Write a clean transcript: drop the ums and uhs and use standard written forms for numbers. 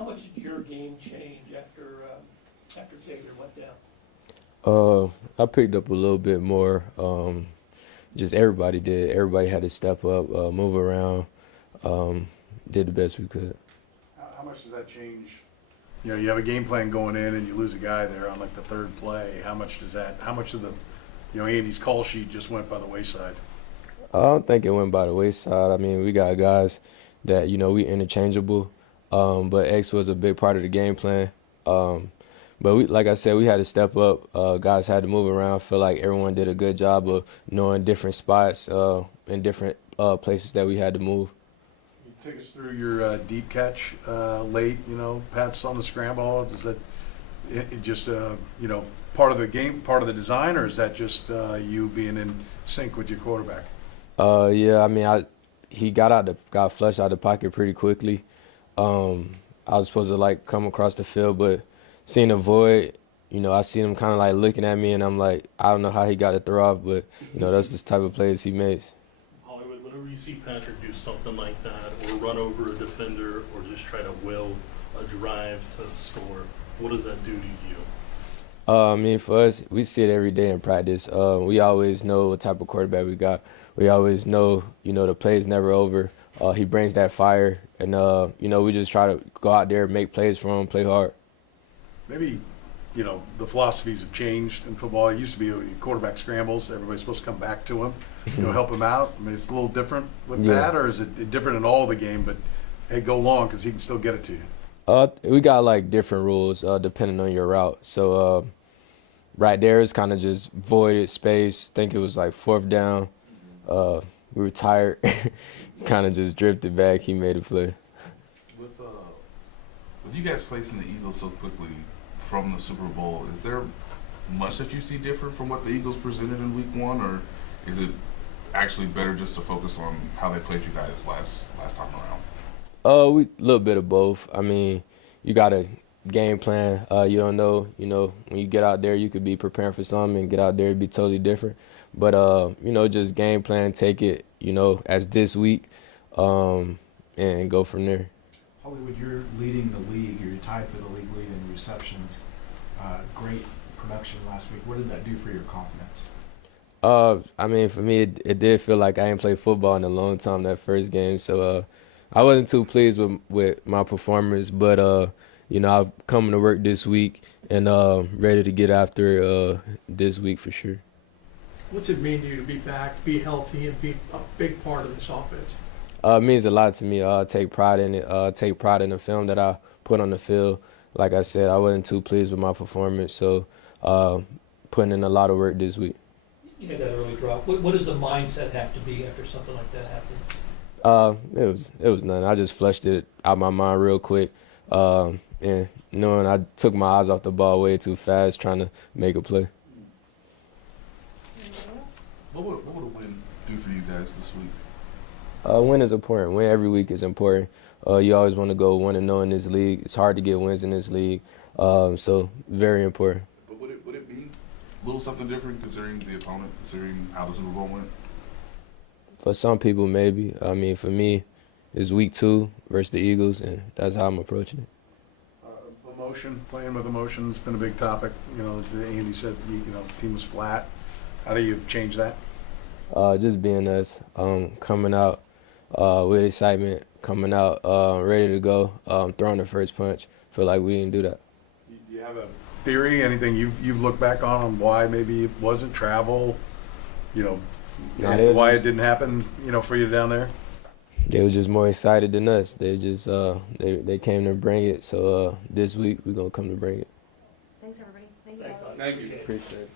How much did your game change after Xavier went down? I picked up a little bit more. Just everybody did. Everybody had to step up, move around, did the best we could. How much does that change? You know, you have a game plan going in and you lose a guy there on like the third play. How much of the, Andy's call sheet just went by the wayside? I don't think it went by the wayside. I mean, we got guys that, we interchangeable, but X was a big part of the game plan. But like I said, we had to step up. Guys had to move around. Feel like everyone did a good job of knowing different spots and different places that we had to move. You take us through your deep catch late, Pat's on the scramble. Is that just, part of the game, part of the design, or is that just you being in sync with your quarterback? Yeah, I mean, he got flushed out of the pocket pretty quickly. I was supposed to come across the field, but seeing the void, I seen him kind of looking at me, and I'm like, I don't know how he got it throw off, but that's the type of plays he makes. Hollywood, whenever you see Patrick do something like that, or run over a defender, or just try to will a drive to score, what does that do to you? I mean, for us, we see it every day in practice. We always know what type of quarterback we got. We always know, the play's never over. He brings that fire, and, we just try to go out there, make plays for him, play hard. Maybe, the philosophies have changed in football. It used to be quarterback scrambles. Everybody's supposed to come back to him, help him out. I mean, it's a little different with that, or is it different in all the game, but, hey, go long because he can still get it to you? We got, different rules depending on your route. So, right there is kind of just voided space. I think it was fourth down. We were tired, kind of just drifted back. He made a play. With you guys facing the Eagles so quickly from the Super Bowl, is there much that you see different from what the Eagles presented in Week 1, or is it actually better just to focus on how they played you guys last time around? We a little bit of both. I mean, you got a game plan. You don't know, when you get out there, you could be preparing for something and get out there and be totally different. But, just game plan, take it, as this week, and go from there. Hollywood, you're leading the league. You're tied for the league lead in receptions. Great production last week. What did that do for your confidence? I mean, for me, it did feel like I ain't played football in a long time that first game. So I wasn't too pleased with my performance. But, I'm coming to work this week and ready to get after this week for sure. What's it mean to you to be back, be healthy, and be a big part of this offense? It means a lot to me. I take pride in it. Take pride in the film that I put on the field. Like I said, I wasn't too pleased with my performance, so putting in a lot of work this week. You had that early drop. What does the mindset have to be after something like that happens? It was nothing. I just flushed it out my mind real quick, and knowing I took my eyes off the ball way too fast, trying to make a play. What would a win do for you guys this week? Win is important. Win every week is important. You always want to go 1-0 in this league. It's hard to get wins in this league, so very important. But would it be a little something different considering the opponent, considering how the Super Bowl went? For some people, maybe. I mean, for me, it's week 2 versus the Eagles, and that's how I'm approaching it. Emotion, playing with emotion has been a big topic. Andy said, the team was flat. How do you change that? Just being us, coming out with excitement, coming out ready to go, throwing the first punch. Feel like we didn't do that. Do you have a theory, anything you've looked back on why maybe it wasn't travel, why it didn't happen, for you down there? They were just more excited than us. They just they came to bring it. So this week we're gonna come to bring it. Thanks, everybody. Thanks, Thank you. Appreciate it.